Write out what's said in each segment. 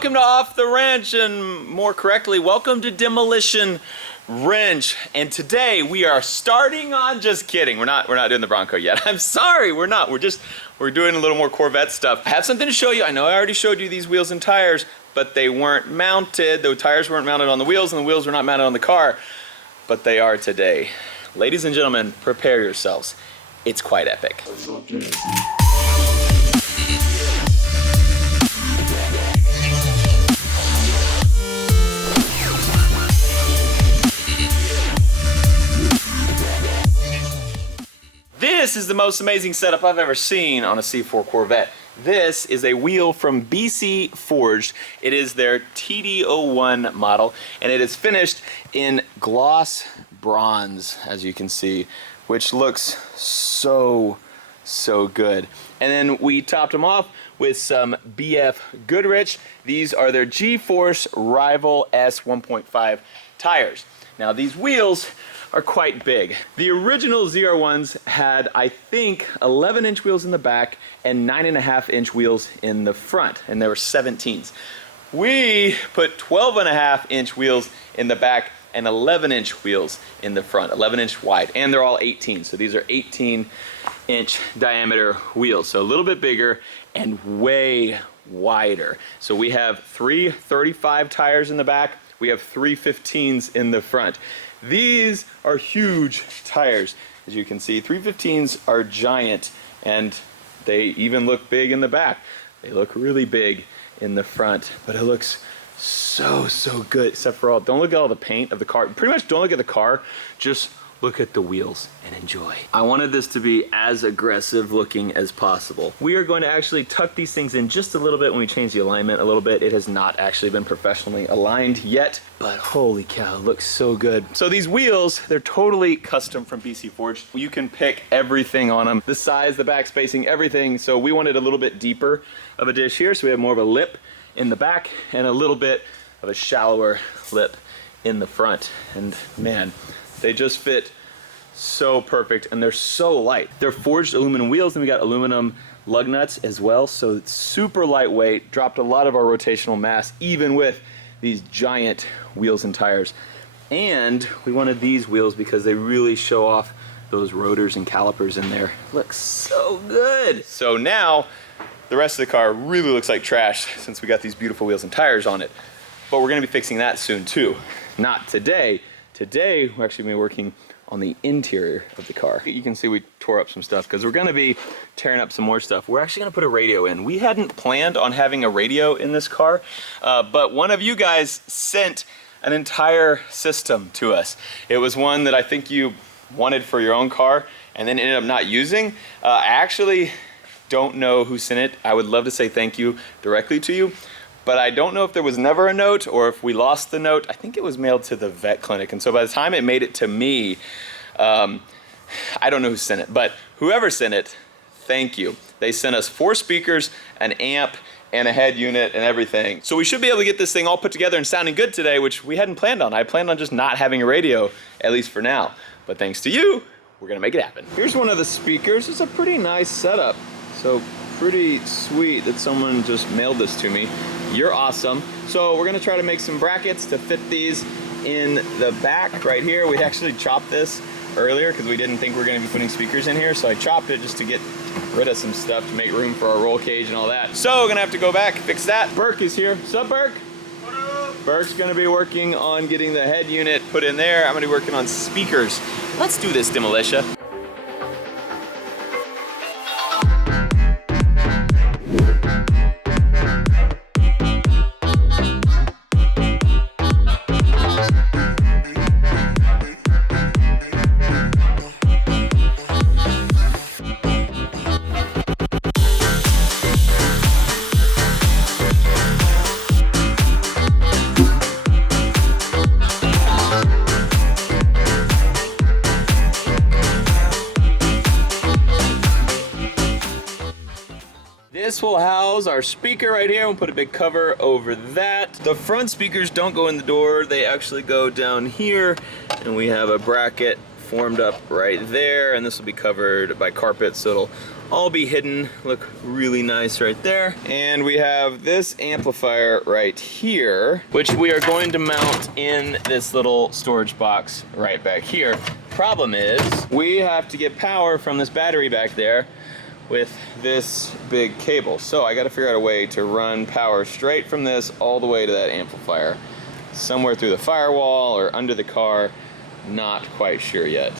welcome to Off the Wrench, and more correctly, welcome to Demolition Wrench. And today we are starting on, just kidding, we're not doing the Bronco yet. I'm sorry, we're not. We're doing a little more Corvette stuff. I have something to show you. I know I already showed you these wheels and tires, but they weren't mounted. The tires weren't mounted on the wheels, and the wheels were not mounted on the car, but they are today. Ladies and gentlemen, prepare yourselves. It's quite epic. This is the most amazing setup I've ever seen on a C4 Corvette. This is a wheel from BC Forged. It is their TD01 model, and it is finished in gloss bronze, as you can see, which looks so good. And then we topped them off with some BFGoodrich. These are their G-Force Rival S 1.5 tires. Now these wheels are quite big. The original ZR1s had, I think, 11-inch wheels in the back and 9.5-inch wheels in the front, and they were 17s. We put 12.5-inch wheels in the back and 11-inch wheels in the front, 11-inch wide, and they're all 18. So these are 18-inch diameter wheels, so a little bit bigger and way wider. So we have three 35 tires in the back, we have three 15s in the front. These are huge tires, as you can see. 315s are giant, and they even look big in the back. They look really big in the front, but it looks so good, except for don't look at all the paint of the car. Pretty much don't look at the car, just look at the wheels and enjoy. I wanted this to be as aggressive looking as possible. We are going to actually tuck these things in just a little bit when we change the alignment a little bit. It has not actually been professionally aligned yet, but holy cow, it looks so good. So these wheels, they're totally custom from BC Forged. You can pick everything on them, the size, the back spacing, everything. So we wanted a little bit deeper of a dish here, so we have more of a lip in the back and a little bit of a shallower lip in the front. And man, they just fit so perfect, and they're so light. They're forged aluminum wheels, and we got aluminum lug nuts as well, so it's super lightweight, dropped a lot of our rotational mass even with these giant wheels and tires. And we wanted these wheels because they really show off those rotors and calipers in there. Looks so good. So now the rest of the car really looks like trash since we got these beautiful wheels and tires on it. But we're gonna be fixing that soon too. Not today. Today, we're actually gonna be working on the interior of the car. You can see we tore up some stuff because we're gonna be tearing up some more stuff. We're actually gonna put a radio in. We hadn't planned on having a radio in this car, but one of you guys sent an entire system to us. It was one that I think you wanted for your own car and then ended up not using. I actually don't know who sent it. I would love to say thank you directly to you, but I don't know if there was never a note or if we lost the note. I think it was mailed to the vet clinic, and so by the time it made it to me, I don't know who sent it, but whoever sent it, thank you. They sent us 4 speakers, an amp, and a head unit and everything. So we should be able to get this thing all put together and sounding good today, which we hadn't planned on. I planned on just not having a radio, at least for now. But thanks to you, we're gonna make it happen. Here's one of the speakers. It's a pretty nice setup. So pretty sweet that someone just mailed this to me. You're awesome. So we're gonna try to make some brackets to fit these in the back right here. We actually chopped this earlier because we didn't think we were gonna be putting speakers in here, so I chopped it just to get rid of some stuff to make room for our roll cage and all that. So we're gonna have to go back, fix that. Burke is here. What's up, Burke? What up? Burke's gonna be working on getting the head unit put in there. I'm gonna be working on speakers. Let's do this, Demolition. This will house our speaker right here. We'll put a big cover over that. The front speakers don't go in the door. They actually go down here, and we have a bracket formed up right there, and this will be covered by carpet, so it'll all be hidden, look really nice right there. And we have this amplifier right here, which we are going to mount in this little storage box right back here. Problem is, we have to get power from this battery back there with this big cable. So I gotta figure out a way to run power straight from this all the way to that amplifier. Somewhere through the firewall or under the car, not quite sure yet.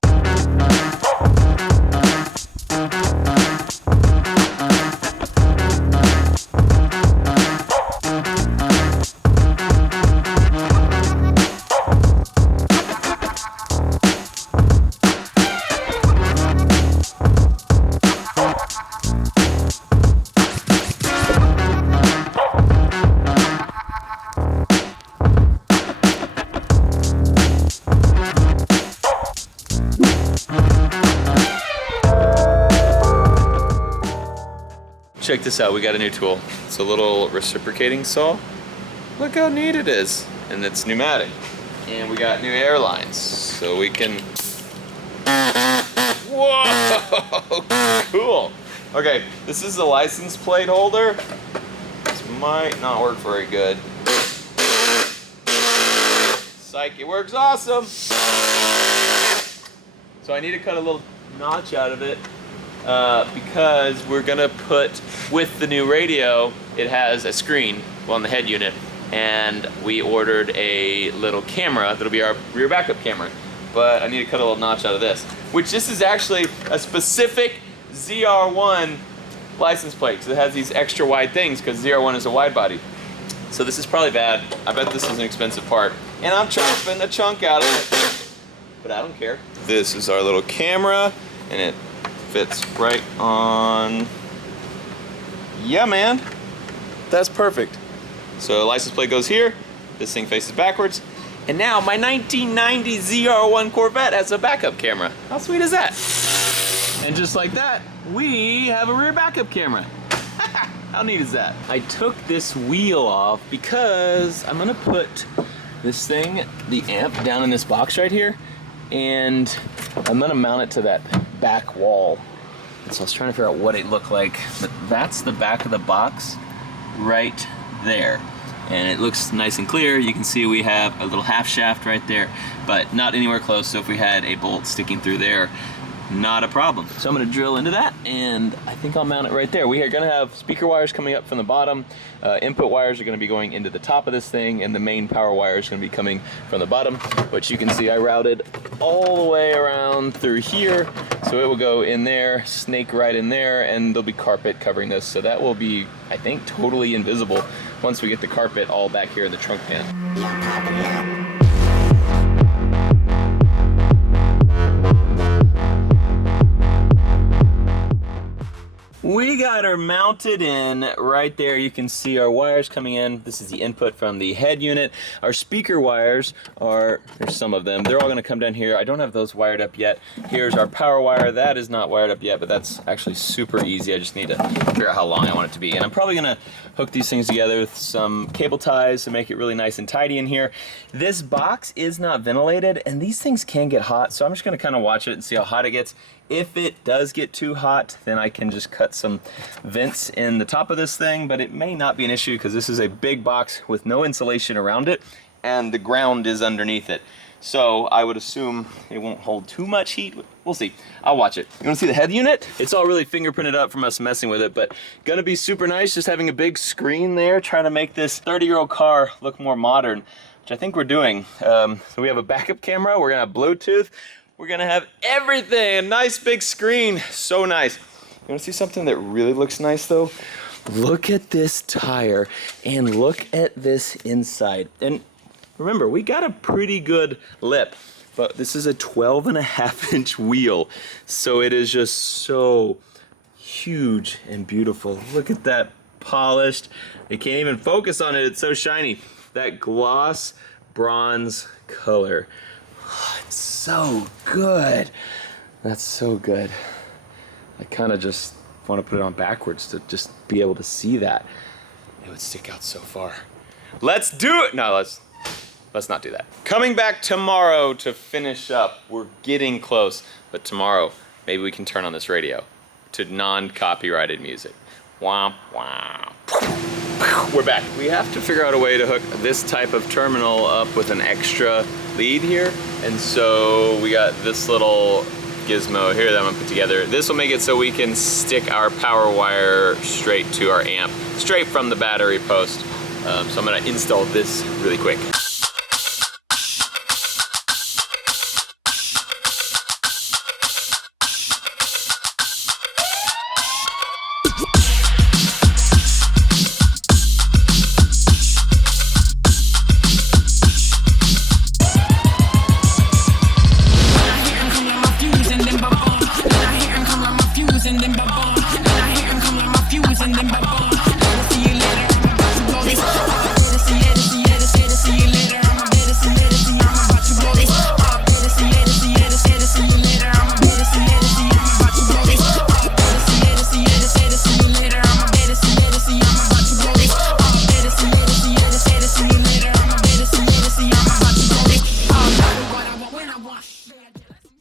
Check this out, we got a new tool. It's a little reciprocating saw. Look how neat it is. And it's pneumatic. And we got new air lines, so we can... Whoa! Cool! Okay, this is a license plate holder. This might not work very good. Psych, it works awesome! So I need to cut a little notch out of it. Because we're gonna put, with the new radio, it has a screen on the head unit, and we ordered a little camera that'll be our rear backup camera. But I need to cut a little notch out of this, which this is actually a specific ZR1 license plate, because it has these extra wide things, because ZR1 is a wide body. So this is probably bad. I bet this is an expensive part, and I'm chopping a chunk out of it, but I don't care. This is our little camera, and it fits right on. Yeah, man, that's perfect. So the license plate goes here, this thing faces backwards, and now my 1990 ZR1 Corvette has a backup camera. How sweet is that? And just like that, we have a rear backup camera. How neat is that? I took this wheel off because I'm gonna put this thing, the amp, down in this box right here, and I'm gonna mount it to that back wall. So I was trying to figure out what it looked like, but that's the back of the box right there. And it looks nice and clear. You can see we have a little half shaft right there, but not anywhere close, so if we had a bolt sticking through there, not a problem. So I'm gonna drill into that, and I think I'll mount it right there. We are gonna have speaker wires coming up from the bottom. Input wires are gonna be going into the top of this thing, and the main power wire is gonna be coming from the bottom, which you can see I routed all the way around through here. So it will go in there, snake right in there, and there'll be carpet covering this. So that will be, I think, totally invisible once we get the carpet all back here in the trunk pan. We got her mounted in right there. You can see our wires coming in. This is the input from the head unit. Our speaker wires are, there's some of them, they're all gonna come down here. I don't have those wired up yet. Here's our power wire. That is not wired up yet, but that's actually super easy. I just need to figure out how long I want it to be. And I'm probably gonna hook these things together with some cable ties to make it really nice and tidy in here. This box is not ventilated, and these things can get hot, so I'm just gonna kind of watch it and see how hot it gets. If it does get too hot, then I can just cut some vents in the top of this thing, but it may not be an issue because this is a big box with no insulation around it, and the ground is underneath it. So I would assume it won't hold too much heat. We'll see. I'll watch it. You wanna see the head unit? It's all really fingerprinted up from us messing with it, but gonna be super nice just having a big screen there, trying to make this 30-year-old car look more modern, which I think we're doing. So we have a backup camera, we're gonna have Bluetooth, we're gonna have everything, a nice big screen, so nice. You wanna see something that really looks nice though? Look at this tire and look at this inside. And remember, we got a pretty good lip, but this is a 12.5-inch wheel. So it is just so huge and beautiful. Look at that polished. I can't even focus on it, it's so shiny. That gloss bronze color. Oh, it's so good. That's so good. I kind of just want to put it on backwards to just be able to see that. It would stick out so far. Let's do it. No, let's. let's not do that. Coming back tomorrow to finish up. We're getting close, but tomorrow, maybe we can turn on this radio to non-copyrighted music. Womp, womp. We're back. We have to figure out a way to hook this type of terminal up with an extra lead here. And so we got this little gizmo here that I'm gonna put together. This will make it so we can stick our power wire straight to our amp, straight from the battery post. So I'm gonna install this really quick.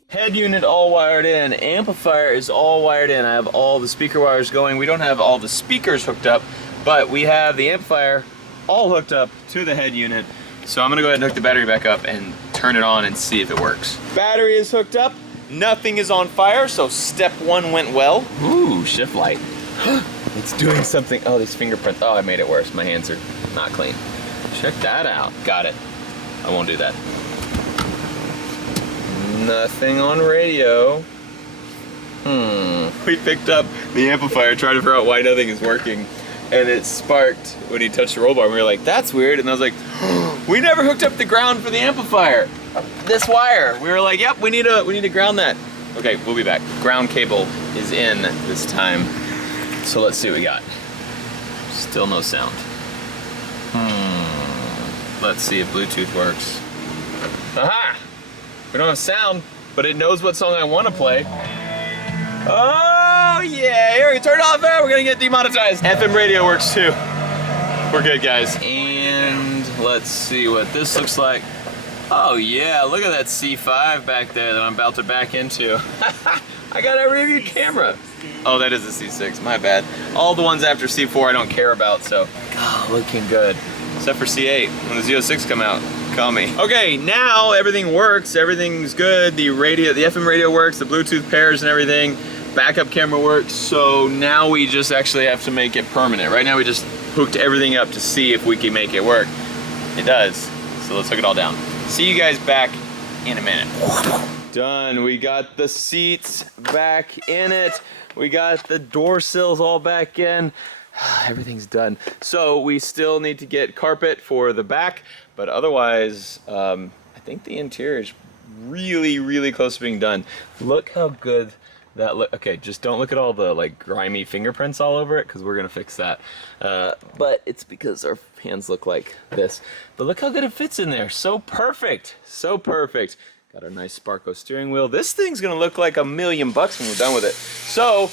Head unit all wired in, amplifier is all wired in. I have all the speaker wires going. We don't have all the speakers hooked up, but we have the amplifier all hooked up to the head unit. So I'm gonna go ahead and hook the battery back up and turn it on and see if it works. Battery is hooked up, nothing is on fire, so step one went well. Ooh, shift light. It's doing something. Oh, these fingerprints. Oh, I made it worse. My hands are not clean. Check that out. Got it. I won't do that. Nothing on radio. We picked up the amplifier, trying to figure out why nothing is working, and it sparked when he touched the roll bar. And we were like, that's weird. And I was like, we never hooked up the ground for the amplifier. This wire. We were like, yep, we need to ground that. Okay, we'll be back. Ground cable is in this time. So let's see what we got. Still no sound. Let's see if Bluetooth works. Aha! We don't have sound, but it knows what song I want to play. Oh yeah, here we turn it off there, we're gonna get demonetized. FM radio works too. We're good, guys. And let's see what this looks like. Oh yeah, look at that C5 back there that I'm about to back into. I got a review camera. Oh, that is a C6, my bad. All the ones after C4 I don't care about, so. God, looking good. Except for C8, when the Z06 come out. Call me. Okay, now everything works, everything's good. The radio, the FM radio works, the Bluetooth pairs and everything. Backup camera works, so now we just actually have to make it permanent. Right now we just hooked everything up to see if we can make it work. It does, so let's hook it all down. See you guys back in a minute. Done, we got the seats back in it. We got the door sills all back in. Everything's done. So we still need to get carpet for the back, but otherwise, I think the interior is really close to being done. Look how good that look. Okay, just don't look at all the like grimy fingerprints all over it, because we're gonna fix that. But it's because our hands look like this. But look how good it fits in there. So perfect, so perfect. Got a nice Sparco steering wheel. This thing's gonna look like $1 million when we're done with it. So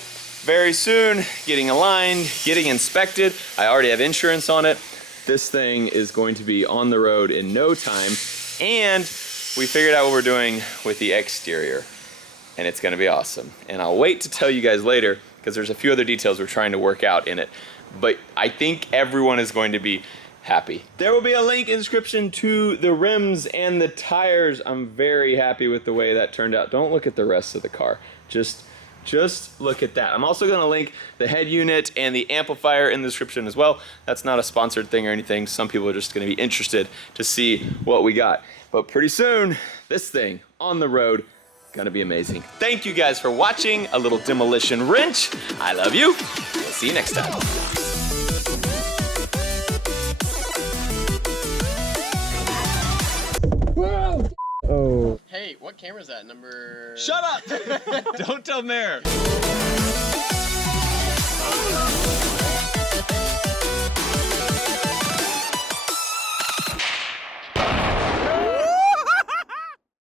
very soon, getting aligned, getting inspected. I already have insurance on it. This thing is going to be on the road in no time. And we figured out what we're doing with the exterior. And it's gonna be awesome. And I'll wait to tell you guys later, because there's a few other details we're trying to work out in it. But I think everyone is going to be happy. There will be a link in the description to the rims and the tires. I'm very happy with the way that turned out. Don't look at the rest of the car. Just look at that. I'm also gonna link the head unit and the amplifier in the description as well. That's not a sponsored thing or anything. Some people are just gonna be interested to see what we got. But pretty soon, this thing on the road, gonna be amazing. Thank you guys for watching a little demolition wrench. I love you. We'll see you next time. Whoa. Oh. Hey, what camera is that? Number... Shut up! Don't tell Mayor.